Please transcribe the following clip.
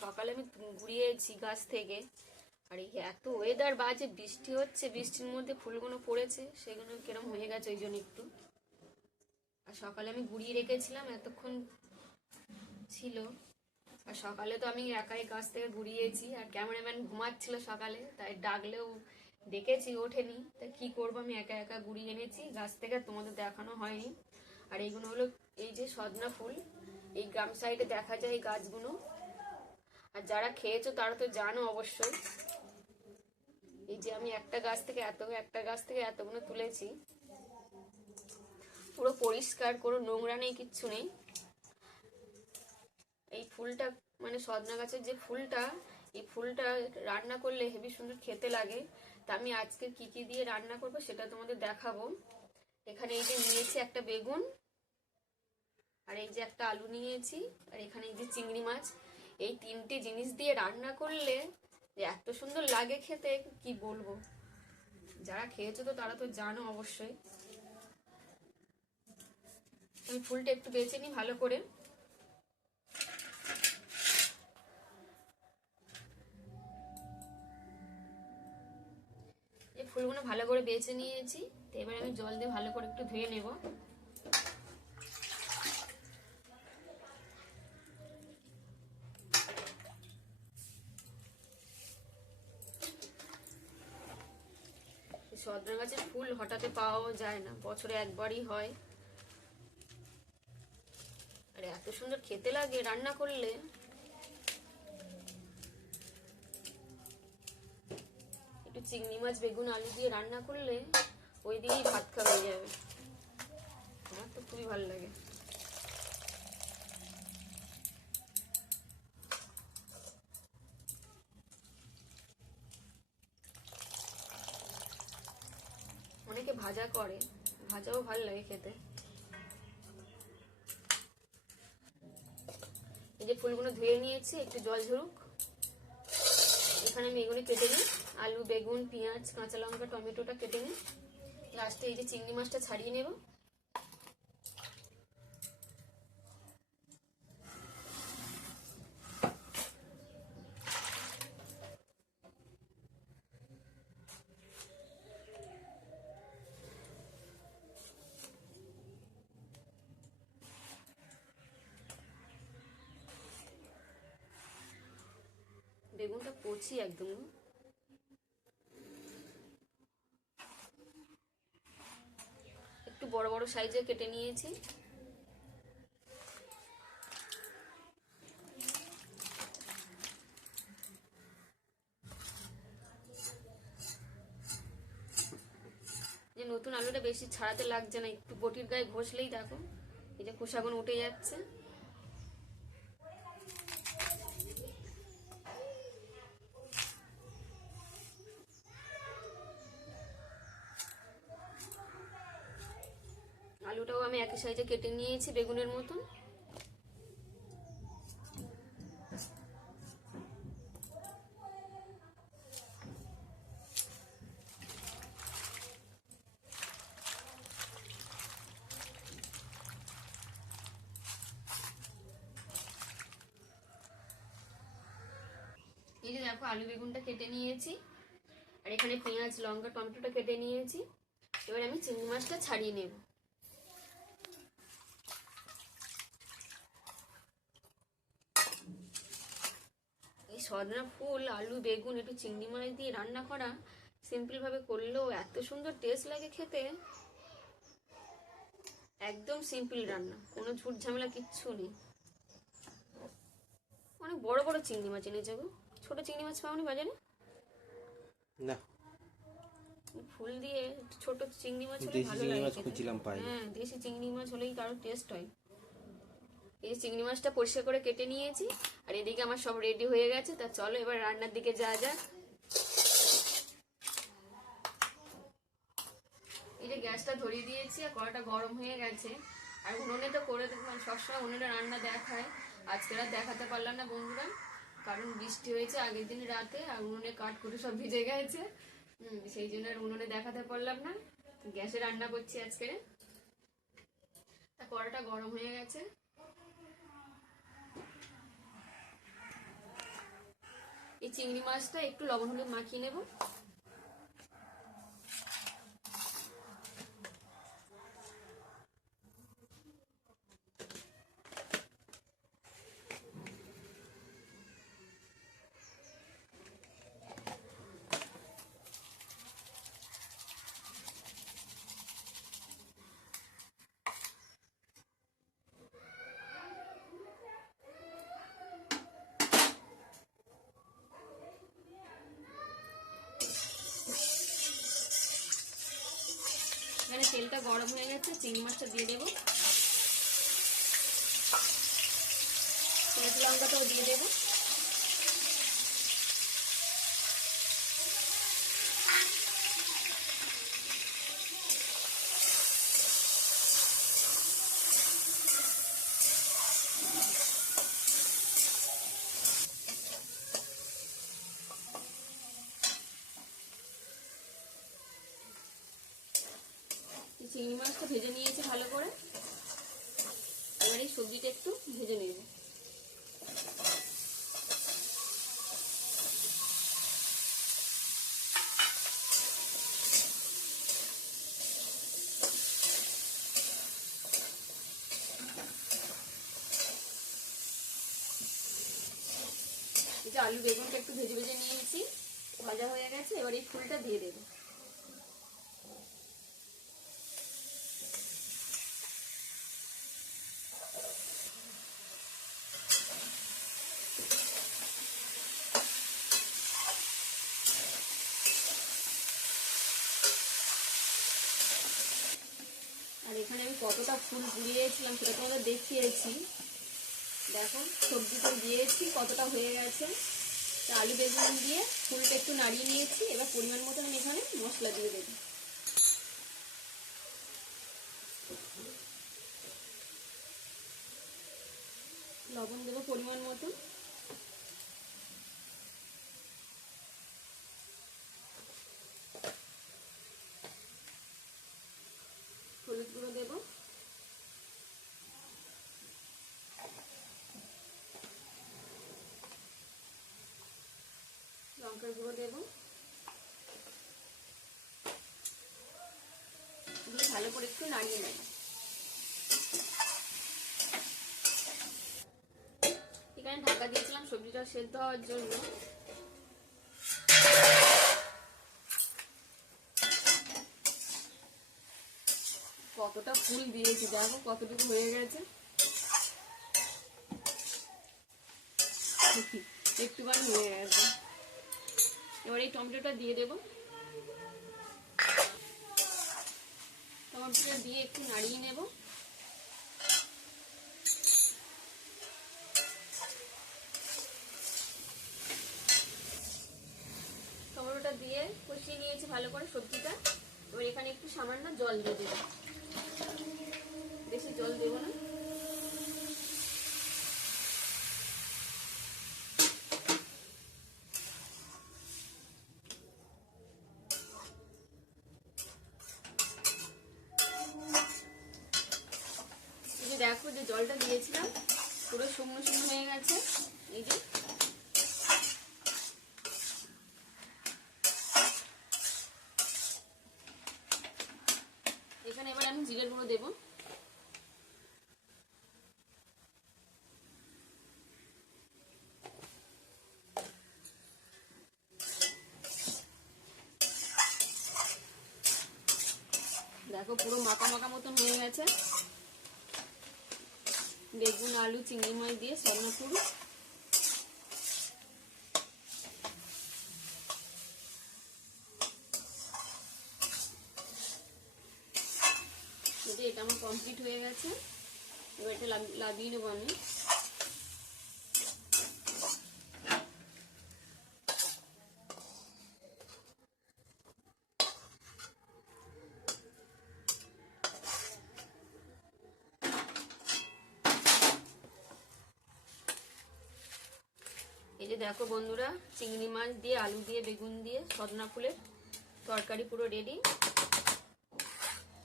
সকালে আমি ঘুরিয়েছি গাছ থেকে। আর এই এত ওয়েদার বাজে, বৃষ্টি হচ্ছে, বৃষ্টির মধ্যে ফুলগুলো পড়েছে, সেগুলো কিরম হয়ে গেছে ওই জন্য একটু। আর সকালে আমি গুড়িয়ে রেখেছিলাম, এতক্ষণ ছিল। আর সকালে তো আমি একাই গাছ থেকে ঘুরিয়েছি, আর ক্যামেরাম্যান ঘুমাচ্ছিল সকালে, তাই ডাকলেও ডেকেছি, ওঠেনি। তাই কি করবো, আমি একা একা ঘুরিয়ে এনেছি গাছ থেকে, তোমাদের দেখানো হয়নি। আর এইগুলো হলো এই যে সজনা ফুল, এই গ্রাম সাইডে দেখা যায় এই গাছগুলো। আর যারা খেয়েছো তারা তো জানো অবশ্যই। এই যে আমি একটা গাছ থেকে এতগুলো তুলেছি, পুরো পরিষ্কার, কোনো নোংরা নেই, কিচ্ছু নেই। এই ফুলটা মানে সজনা গাছের যে ফুলটা, এই ফুলটা রান্না করলে হেবি সুন্দর খেতে লাগে। তা আমি আজকে কি কি দিয়ে রান্না করবো সেটা তোমাদের দেখাবো। এখানে এই যে নিয়েছি একটা বেগুন, আর এই যে একটা আলু নিয়েছি, আর এখানে এই যে চিংড়ি মাছ। এই তিনটে জিনিস দিয়ে রান্না করলে যে এত সুন্দর লাগে খেতে, কি বলবো। যারা খেয়েছো তো তারা তো জানো অবশ্যই। আমি ফুলটা একটু বেছে নিই ভালো করে। এই ফুলগুলো ভালো করে বেছে নিয়েছি, তো এবার আমি জল দিয়ে ভালো করে একটু ধুয়ে নেব। সজনা গাছের ফুল হঠাৎ পাওয়াও যায় না, বছরে একবারই হয়। আর এত সুন্দর খেতে লাগে রান্না করলে। একটু চিংড়ি মাছ, বেগুন, আলু দিয়ে রান্না করলে ওই দিয়েই ভাত খাওয়া হয়ে যাবে। আমার তো খুবই ভালো লাগে। অনেকে ভাজা করে, ভাজাও ভালো লাগে খেতে। এই যে ফুলগুলো ধুয়ে নিয়েছি, একটু জল ঝরুক। এখানে আমি এগুলো কেটে নিই, আলু, বেগুন, পেঁয়াজ, কাঁচা লঙ্কা, টমেটোটা কেটে নিই। লাস্টে এই যে চিংড়ি মাছটা ছাড়িয়ে নেব। বেগুনটা কচি একদম, একটু বড় বড় সাইজে কেটে নিয়েছি। যে নতুন আলুটা বেশি ছাড়াতে লাগছে না, একটু বটির গায়ে ঘষলেই দেখো এই যে খোসাগুলো উঠে যাচ্ছে। আলুটাও আমি একই সাইজে কেটে নিয়েছি বেগুনের মতন। এই যে দেখো আলু বেগুনটা কেটে নিয়েছি, আর এখানে পেঁয়াজ, লঙ্কা, টমেটোটা কেটে নিয়েছি। এবার আমি চিংড়ি মাছটা ছাড়িয়ে নেব। এই সজনা ফুল, আলু, বেগুন, একটু চিংড়ি মাছ দিয়ে রান্না করা, সিম্পল ভাবে করলেও এত সুন্দর টেস্ট লাগে খেতে। একদম সিম্পল রান্না, কোনো ঝুট ঝামেলা কিচ্ছু নেই। অনেক বড় বড় চিংড়ি মাছ এনেছে গো, ছোট চিংড়ি মাছ পাওনি বাজারে? না, ফুল দিয়ে ছোট চিংড়ি মাছ হলে ভালো লাগে খেতে। হ্যাঁ, দেশি চিংড়ি মাছ হলেই কারো টেস্ট হয়। এই চিংড়ি মাছটা পরিষ্কার করে কেটে নিয়েছি, আর এদিকে আমার সব রেডি হয়ে গেছে। তা চলো এবার রান্নার দিকে যাওয়া যাক। এই যে গ্যাসটা ধরিয়ে দিয়েছি, আর কড়াটা গরম হয়ে গেছে। আর উনুনে তো করে দেখবেন সবসময় উনুনে রান্না দেখায়, আজকে আর দেখাতে পারলাম না বন্ধুরা, কারণ বৃষ্টি হয়েছে আগের দিন রাতে, আর উনুনে কাঠ কুটো সব ভিজে গেছে। সেই জন্য আর উনুনে দেখাতে পারলাম না। গ্যাসে রান্না করছি আজকে। তা কড়াটা গরম হয়ে গেছে। চিংড়ি মাছটা একটু লবণ হলুদ মাখিয়ে নেব। এখানে তেলটা গরম হয়ে গেছে, চিংড়ি মাছটা দিয়ে দেবো, পেঁয়াজ লঙ্কাটাও দিয়ে দেবো। চিংড়ি মাছটা ভেজে নিয়েছি ভালো করে, এবার এই সবজিটা একটু ভেজে নেব। এই যে আলু বেগুনটা একটু ভেজে ভেজে নিয়েছি, ভাজা হয়ে গেছে, এবার এই ফুলটা দিয়ে দেবো। আর এখানে আমি কতটা ফুল পুড়িয়েছিলাম সেটা তোমাদের দেখিয়েছি। দেখো সবজিটা দিয়েছি কতটা হয়ে গেছে। আলু বেগুন দিয়ে ফুলটা একটু নাড়িয়ে নিয়েছি, এবার পরিমাণ মতো আমি এখানে মশলা দিয়ে দেবো। লবণ দেবো পরিমাণ মতো, হলুদ গুঁড়ো দেবো, লঙ্কার গুঁড়ো দেবো, দিয়ে ভালো করে একটু নাড়িয়ে নেব। এখানে ঢাকা দিয়েছিলাম সবজিটা সেদ্ধ হওয়ার জন্য। কতটা ফুল দিয়েছি দেখো কতটুকু হয়ে গেছে, একটুখানি হয়ে গেছে। এবার এই টমেটোটা দিয়ে দেবো, টমেটোটা দিয়ে একটু নাড়িয়ে নেব। টমেটোটা দিয়ে কষিয়ে নিয়েছি ভালো করে সবজিটা। এবার এখানে একটু সামান্য জল দিয়ে দেবো, বেশি জল দেবো না। দেখো যে জলটা দিয়েছিলাম পুরো শুকনো শুকনো হয়ে গেছে। এই যে এখানে এবার আমি জিরের গুঁড়ো দেবো, দেখো পুরো মাখা মাখা মতন হয়ে গেছে। বেগুন আলু চিংড়ি মাছ দিয়ে সন্না ফুল, এটা আমার কমপ্লিট হয়ে গেছে। এবার এটা লাগিয়ে নেবো আমি। এই যে দেখো বন্ধুরা, চিংড়ি মাছ দিয়ে আলু দিয়ে বেগুন দিয়ে সজনা ফুলের তরকারি পুরো রেডি।